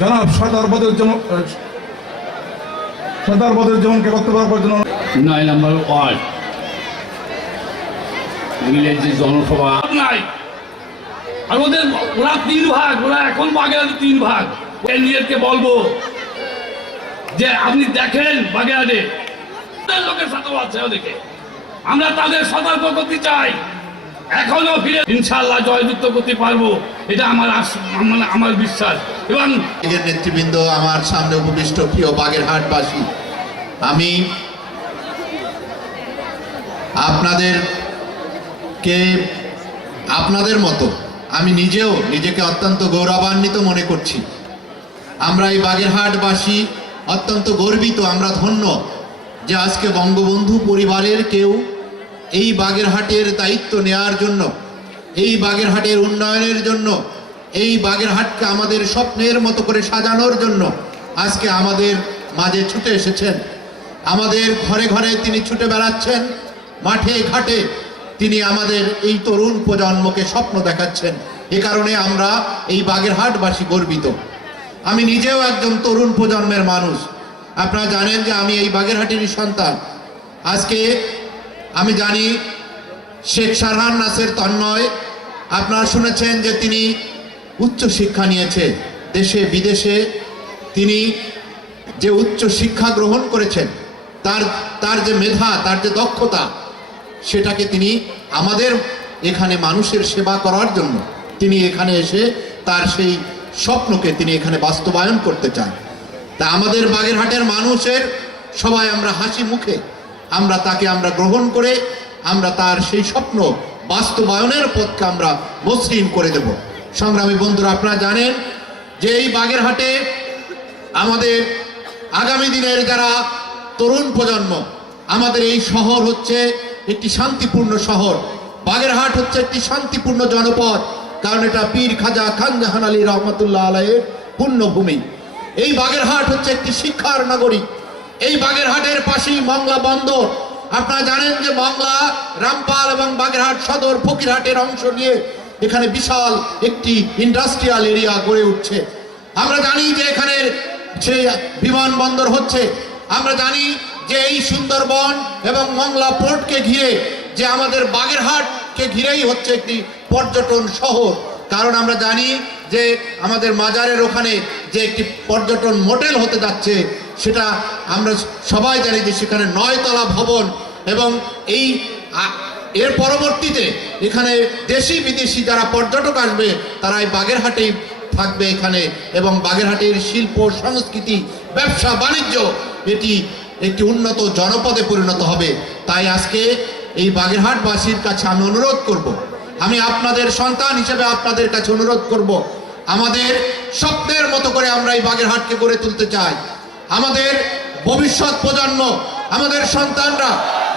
জনাব সর্দার বদরুজ্জামান সর্দার বদরুজ্জামানকে বক্তব্য রাখার জন্য নয় নম্বর ওয়ার্ড। জনসভা নাই। আর ওদের ওরা তিন ভাগ, ওরা এখন বাগেরহাটে তিন ভাগ। এনজিএরকে বলব যে, আপনি দেখেন ওদের লোকের সাথেও আছে ওদেরকে। আমরা তাদের সতর্ক করতে চাই। এখনও ফিরে ইনশাল্লাহ জয়যুক্ত করতে পারব। এটা আমার আমার বিশ্বাস। এবং লীগের নেতৃবৃন্দ, আমার সামনে উপবিষ্ট প্রিয় বাগেরহাটবাসী, আমি আপনাদেরকে, আপনাদের মতো, আমি নিজেও নিজেকে অত্যন্ত গৌরবান্বিত মনে করছি। আমরা এই বাগেরহাটবাসী অত্যন্ত গর্বিত, আমরা ধন্য যে আজকে বঙ্গবন্ধু পরিবারের কেউ এই বাগেরহাটের দায়িত্ব নেওয়ার জন্য, এই বাগেরহাটের উন্নয়নের জন্য, এই বাগেরহাটকে আমাদের স্বপ্নের মতো করে সাজানোর জন্য আজকে আমাদের মাঝে ছুটে এসেছেন। আমাদের ঘরে ঘরে তিনি ছুটে বেড়াচ্ছেন, মাঠে ঘাটে তিনি আমাদের এই তরুণ প্রজন্মকে স্বপ্ন দেখাচ্ছেন। এ কারণে আমরা এই বাগেরহাটবাসী গর্বিত। আমি নিজেও একজন তরুণ প্রজন্মের মানুষ। আপনারা জানেন যে আমি এই বাগেরহাটেরই সন্তান। আজকে আমি জানি শেখ সারহান নাসের তন্ময়। আপনারা শুনেছেন যে তিনি উচ্চ শিক্ষা নিয়েছে দেশে, বিদেশে। তিনি যে উচ্চ শিক্ষা গ্রহণ করেছেন, তার তার যে মেধা, তার যে দক্ষতা, সেটাকে তিনি আমাদের এখানে মানুষের সেবা করার জন্য তিনি এখানে এসে তার সেই স্বপ্নকে তিনি এখানে বাস্তবায়ন করতে চান। তা আমাদের বাগেরহাটের মানুষের সবাই আমরা হাসি মুখে আমরা তাকে আমরা গ্রহণ করে আমরা তার সেই স্বপ্ন বাস্তবায়নের পথকে আমরা মসৃণ করে দেব। সংগ্রামী বন্ধুরা, আপনারা জানেন যে এই বাগেরহাটে আমাদের আগামী দিনের যারা তরুণ প্রজন্ম, আমাদের এই শহর হচ্ছে একটি শান্তিপূর্ণ শহর। বাগেরহাট হচ্ছে একটি শান্তিপূর্ণ জনপদ, কারণ এটা পীর খাজা খান জাহান আলী রহমতুল্লাহ আলাইয়ের পুণ্যভূমি এই বাগেরহাট হচ্ছে একটি শিক্ষার নগরী এই বাগেরহাটের পাশেই মংলা বন্দর। আপনারা জানেন যে মংলা, রামপাল এবং বাগেরহাট সদর ফকিরহাটের অংশ নিয়ে এখানে বিশাল একটি ইন্ডাস্ট্রিয়াল এরিয়া গড়ে উঠছে। আমরা জানি যে এখানে সেই বিমানবন্দর হচ্ছে, আমরা জানি যে এই সুন্দরবন এবং মংলা পোর্টকে ঘিরে যে আমাদের বাগেরহাটকে ঘিরেই হচ্ছে একটি পর্যটন শহর। কারণ আমরা জানি যে আমাদের মাজারের ওখানে যে একটি পর্যটন মোটেল হতে যাচ্ছে, সেটা আমরা সবাই জানি যে সেখানে নয়তলা ভবন এবং এই এর পরবর্তীতে এখানে দেশি বিদেশি যারা পর্যটক আসবে তারা এই বাগেরহাটেই থাকবে এখানে এবং বাগেরহাটের শিল্প, সংস্কৃতি, ব্যবসা, বাণিজ্য, এটি একটি উন্নত জনপদে পরিণত হবে তাই আজকে এই বাগেরহাটবাসীর কাছে আমি অনুরোধ করব। আমি আপনাদের সন্তান হিসেবে আপনাদের কাছে অনুরোধ করব। আমাদের স্বপ্নের মতো করে আমরা এই বাগেরহাটকে গড়ে তুলতে চাই। আমাদের ভবিষ্যৎ প্রজন্ম, আমাদের সন্তানরা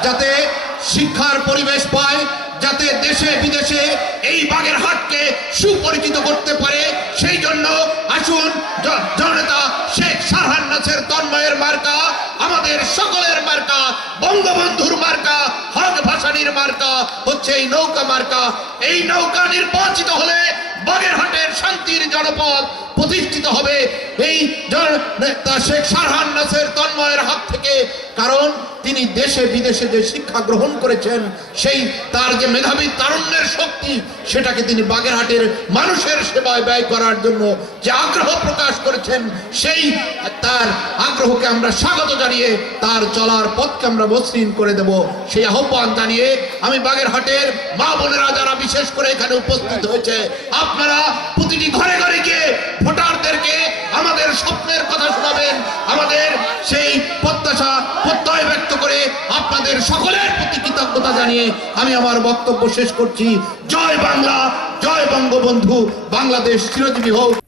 যাতে শিক্ষার পরিবেশ পায়, যাতে দেশে বিদেশে এই বাগেরহাটকে সুপরিচিত করতে পারে, সেই জন্য আসুন জ- জননেতা শেখ সারহান নাসের তন্ময়ের মার্কা, আমাদের সকলের মার্কা, বঙ্গবন্ধুর মার্কা, হক ভাসানির মার্কা, হচ্ছে এই নৌকা মার্কা। এই নৌকা নির্বাচিত হলে বাগেরহাটের শান্তির জনপদ প্রতিষ্ঠিত হবে। এই শেখ সারহান নাসের তন্ময়ের হাত থেকে। কারণ তিনি দেশে বিদেশে যে শিক্ষা গ্রহণ করেছেন, সেই তার যে মেধাবী তারুণ্যের শক্তি, সেটাকে তিনি বাগেরহাটের মানুষের সেবায় ব্যয় করার জন্য যে আগ্রহ প্রকাশ করেছেন, সেই তার আগ্রহকে আমরা স্বাগত জানিয়ে, তার চলার পথকে আমরা মসৃণ করে দেব। সেই আহ্বান জানিয়ে আমি বাগেরহাটের মা বোনেরা যারা বিশেষ করে এখানে উপস্থিত হয়েছে, আপনারা প্রতিটি ঘরে ঘরে গিয়ে সকলের প্রতি কৃতজ্ঞতা জানিয়ে আমি আমার বক্তব্য শেষ করছি। জয় বাংলা, জয় বঙ্গবন্ধু, বাংলাদেশ চিরজীবী হোক।